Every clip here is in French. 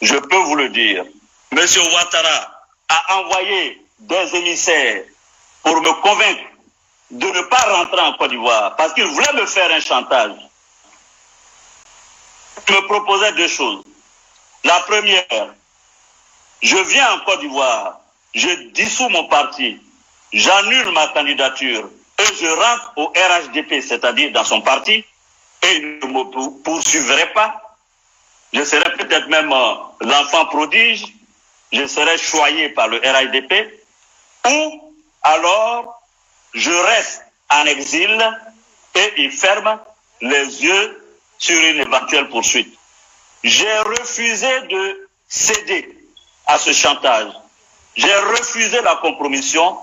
je peux vous le dire. M. Ouattara a envoyé des émissaires pour me convaincre de ne pas rentrer en Côte d'Ivoire parce qu'il voulait me faire un chantage. Il me proposait deux choses. La première, je viens en Côte d'Ivoire, je dissous mon parti, j'annule ma candidature et je rentre au RHDP, c'est-à-dire dans son parti, et il ne me poursuivrait pas. Je serais peut-être même l'enfant prodige, je serais choyé par le RHDP, ou alors je reste en exil et il ferme les yeux sur une éventuelle poursuite. J'ai refusé de céder à ce chantage. J'ai refusé la compromission.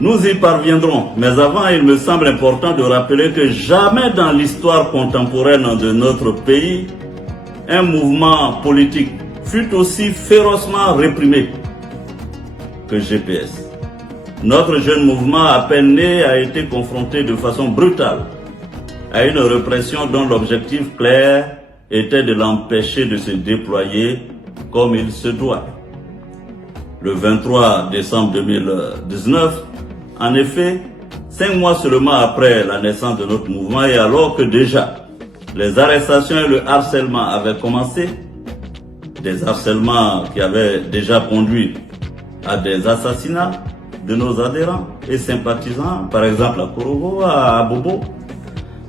Nous y parviendrons, mais avant, il me semble important de rappeler que jamais dans l'histoire contemporaine de notre pays, un mouvement politique fut aussi férocement réprimé que GPS. Notre jeune mouvement, à peine né, a été confronté de façon brutale à une répression dont l'objectif clair était de l'empêcher de se déployer comme il se doit. Le 23 décembre 2019, en effet, 5 mois seulement après la naissance de notre mouvement et alors que déjà les arrestations et le harcèlement avaient commencé, des harcèlements qui avaient déjà conduit à des assassinats de nos adhérents et sympathisants, par exemple à Korogo, à Bobo,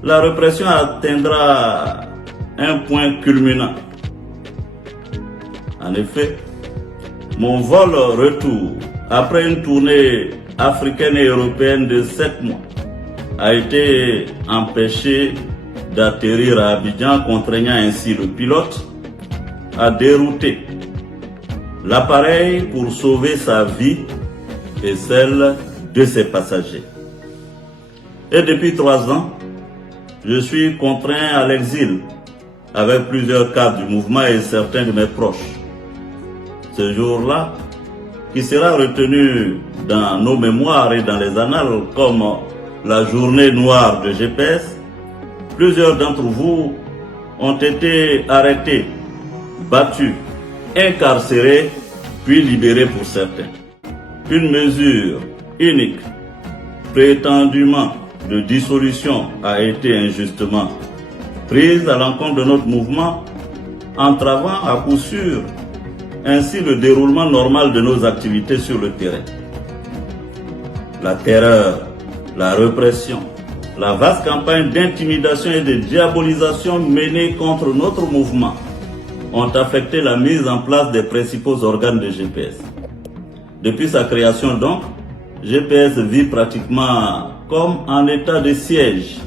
la répression atteindra un point culminant. En effet, mon vol retour, après une tournée africaine et européenne de 7 mois, a été empêché d'atterrir à Abidjan, contraignant ainsi le pilote à dérouter l'appareil pour sauver sa vie et celle de ses passagers. Et depuis 3 ans, je suis contraint à l'exil avec plusieurs cadres du mouvement et certains de mes proches. Ce jour-là, qui sera retenu dans nos mémoires et dans les annales comme la journée noire de GPS, plusieurs d'entre vous ont été arrêtés, battus, incarcérés, puis libérés pour certains. Une mesure unique, prétendument de dissolution, a été injustement prise à l'encontre de notre mouvement, entravant à coup sûr ainsi le déroulement normal de nos activités sur le terrain. La terreur, la répression, la vaste campagne d'intimidation et de diabolisation menée contre notre mouvement ont affecté la mise en place des principaux organes de GPS. Depuis sa création donc, GPS vit pratiquement comme en état de siège.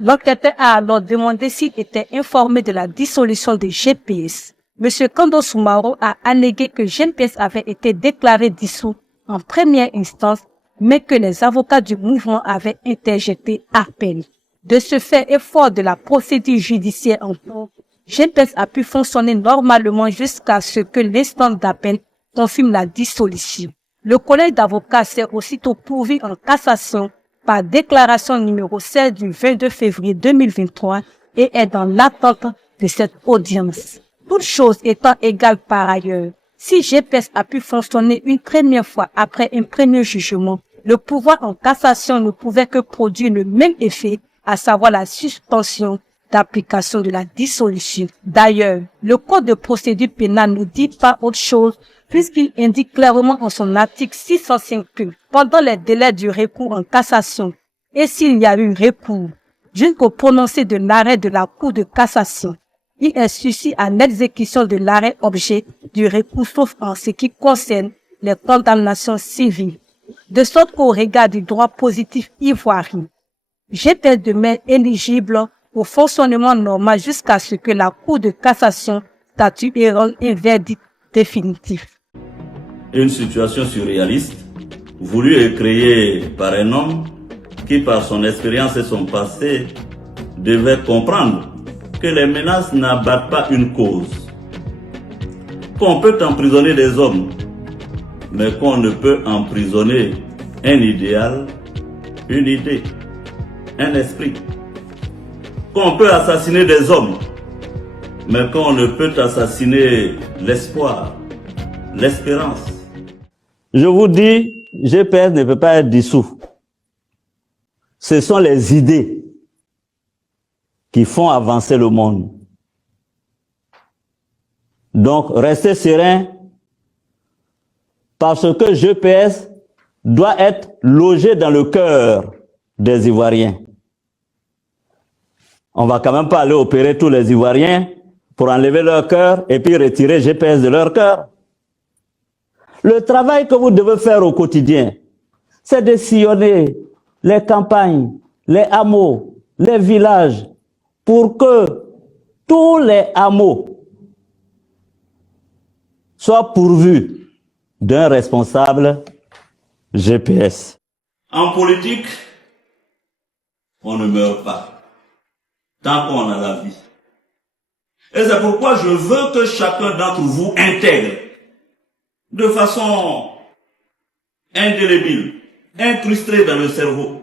L'enquêteur a alors demandé s'il était informé de la dissolution de GPS. M. Kando Soumaro a allégué que GPS avait été déclaré dissous en première instance, mais que les avocats du mouvement avaient interjeté appel. De ce fait et fort de la procédure judiciaire en cours, GPS a pu fonctionner normalement jusqu'à ce que l'instance d'appel confirme la dissolution. Le collège d'avocats s'est aussitôt pourvu en cassation par déclaration numéro 16 du 22 février 2023 et est dans l'attente de cette audience. Toutes choses étant égales par ailleurs, si GPS a pu fonctionner une première fois après un premier jugement, le pouvoir en cassation ne pouvait que produire le même effet, à savoir la suspension d'application de la dissolution. D'ailleurs, le Code de procédure pénale ne dit pas autre chose puisqu'il indique clairement en son article 605 que pendant les délais du recours en cassation et s'il y a eu recours jusqu'au prononcé de l'arrêt de la Cour de cassation, il est sujet à l'exécution de l'arrêt objet du recours sauf en ce qui concerne les condamnations civiles. De sorte qu'au regard du droit positif ivoirien, GPS demeure éligible au fonctionnement normal jusqu'à ce que la Cour de cassation statue et rende un verdict définitif. Une situation surréaliste, voulue et créée par un homme qui, par son expérience et son passé, devait comprendre que les menaces n'abattent pas une cause. Qu'on peut emprisonner des hommes, mais qu'on ne peut emprisonner un idéal, une idée, un esprit. Qu'on peut assassiner des hommes, Mais qu'on ne peut assassiner l'espoir, l'espérance. Je vous dis, GPS ne peut pas être dissous. Ce sont les idées qui font avancer le monde. Donc, restez serein parce que GPS doit être logé dans le cœur des Ivoiriens. On va quand même pas aller opérer tous les Ivoiriens pour enlever leur cœur et puis retirer GPS de leur cœur. Le travail que vous devez faire au quotidien, c'est de sillonner les campagnes, les hameaux, les villages, pour que tous les hameaux soient pourvus d'un responsable GPS. En politique, on ne meurt pas tant qu'on a la vie. Et c'est pourquoi je veux que chacun d'entre vous intègre de façon indélébile, incrustée dans le cerveau,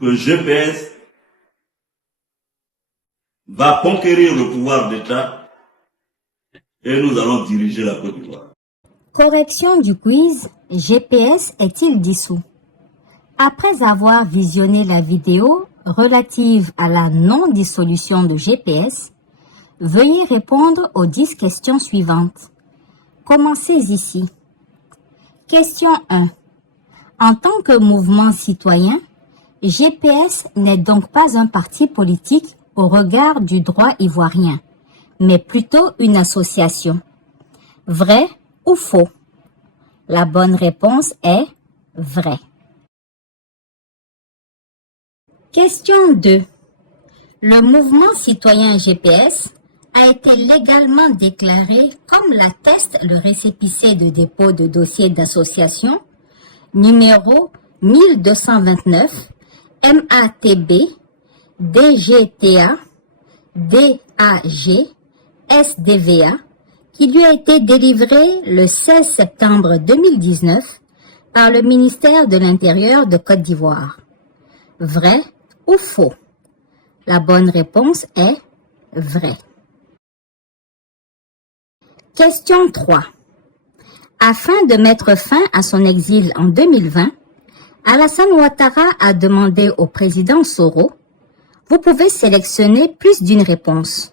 que GPS va conquérir le pouvoir d'État et nous allons diriger la Côte d'Ivoire. Correction du quiz, GPS est-il dissous? Après avoir visionné la vidéo relative à la non-dissolution de GPS, veuillez répondre aux 10 questions suivantes. Commencez ici. Question 1. En tant que mouvement citoyen, GPS n'est donc pas un parti politique au regard du droit ivoirien, mais plutôt une association. Vrai ou faux? La bonne réponse est vrai. Question 2. Le mouvement citoyen GPS a été légalement déclaré comme l'atteste le récépissé de dépôt de dossier d'association numéro 1229 MATB DGTA DAG SDVA qui lui a été délivré le 16 septembre 2019 par le ministère de l'Intérieur de Côte d'Ivoire. Vrai ou faux? La bonne réponse est vrai. Question 3. Afin de mettre fin à son exil en 2020, Alassane Ouattara a demandé au président Soro, vous pouvez sélectionner plus d'une réponse.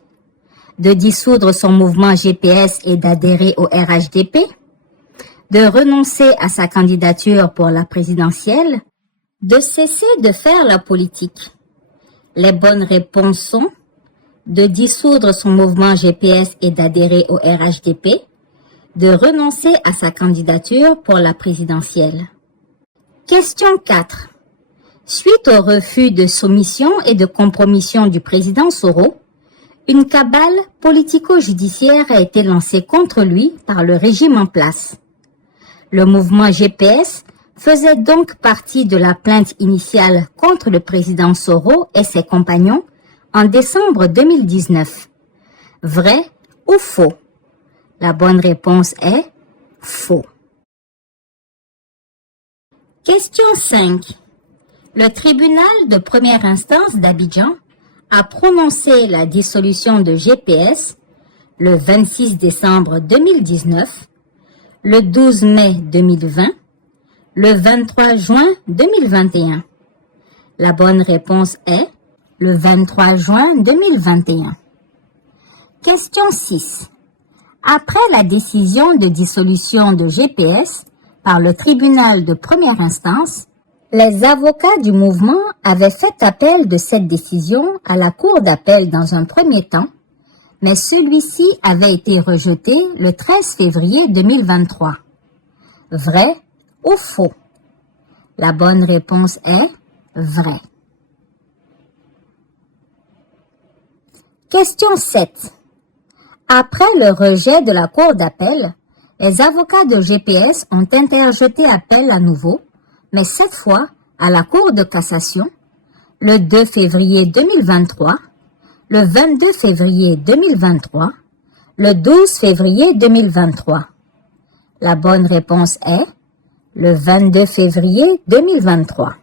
De dissoudre son mouvement GPS et d'adhérer au RHDP, de renoncer à sa candidature pour la présidentielle, de cesser de faire la politique. Les bonnes réponses sont de dissoudre son mouvement GPS et d'adhérer au RHDP, de renoncer à sa candidature pour la présidentielle. Question 4. Suite au refus de soumission et de compromission du président Soro, une cabale politico-judiciaire a été lancée contre lui par le régime en place. Le mouvement GPS faisait donc partie de la plainte initiale contre le président Soro et ses compagnons en décembre 2019. Vrai ou faux? La bonne réponse est faux. Question 5. Le tribunal de première instance d'Abidjan a prononcé la dissolution de GPS le 26 décembre 2019, le 12 mai 2020, le 23 juin 2021. La bonne réponse est le 23 juin 2021. Question 6. Après la décision de dissolution de GPS par le tribunal de première instance, les avocats du mouvement avaient fait appel de cette décision à la cour d'appel dans un premier temps, mais celui-ci avait été rejeté le 13 février 2023. Vrai ou faux? La bonne réponse est vrai. Question 7. Après le rejet de la cour d'appel, les avocats de GPS ont interjeté appel à nouveau, mais cette fois à la Cour de cassation, le 2 février 2023, le 22 février 2023, le 12 février 2023. La bonne réponse est le 22 février 2023.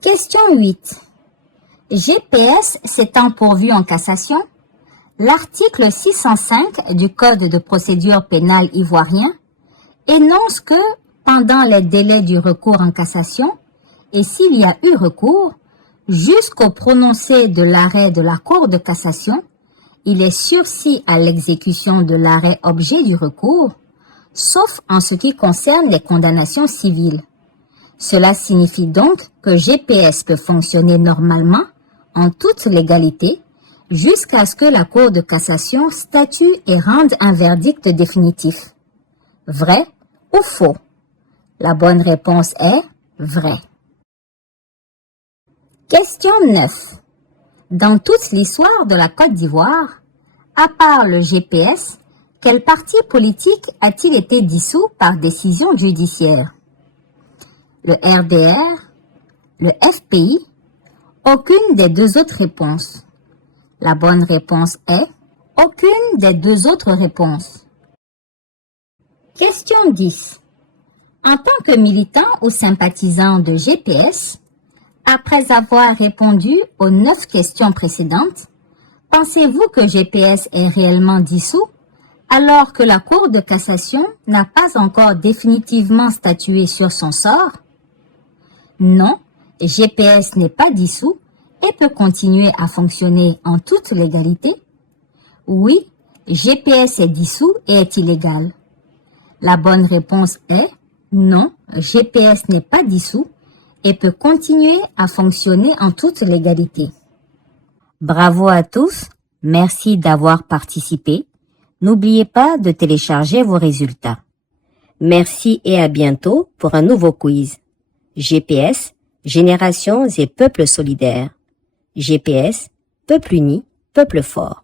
Question 8. GPS s'étant pourvu en cassation, l'article 605 du Code de procédure pénale ivoirien énonce que, pendant les délais du recours en cassation, et s'il y a eu recours, jusqu'au prononcé de l'arrêt de la Cour de cassation, il est sursis à l'exécution de l'arrêt objet du recours, sauf en ce qui concerne les condamnations civiles. Cela signifie donc que GPS peut fonctionner normalement, en toute légalité, jusqu'à ce que la Cour de cassation statue et rende un verdict définitif. Vrai ou faux? La bonne réponse est vrai. Question 9. Dans toute l'histoire de la Côte d'Ivoire, à part le GPS, quel parti politique a-t-il été dissous par décision judiciaire? Le RDR, le FPI, aucune des deux autres réponses. La bonne réponse est aucune des deux autres réponses. Question 10. En tant que militant ou sympathisant de GPS, après avoir répondu aux 9 questions précédentes, pensez-vous que GPS est réellement dissous alors que la Cour de cassation n'a pas encore définitivement statué sur son sort? Non, GPS n'est pas dissous et peut continuer à fonctionner en toute légalité. Oui, GPS est dissous et est illégal. La bonne réponse est non, GPS n'est pas dissous et peut continuer à fonctionner en toute légalité. Bravo à tous, merci d'avoir participé. N'oubliez pas de télécharger vos résultats. Merci et à bientôt pour un nouveau quiz. GPS, Générations et Peuples solidaires. GPS, Peuple uni, Peuple fort.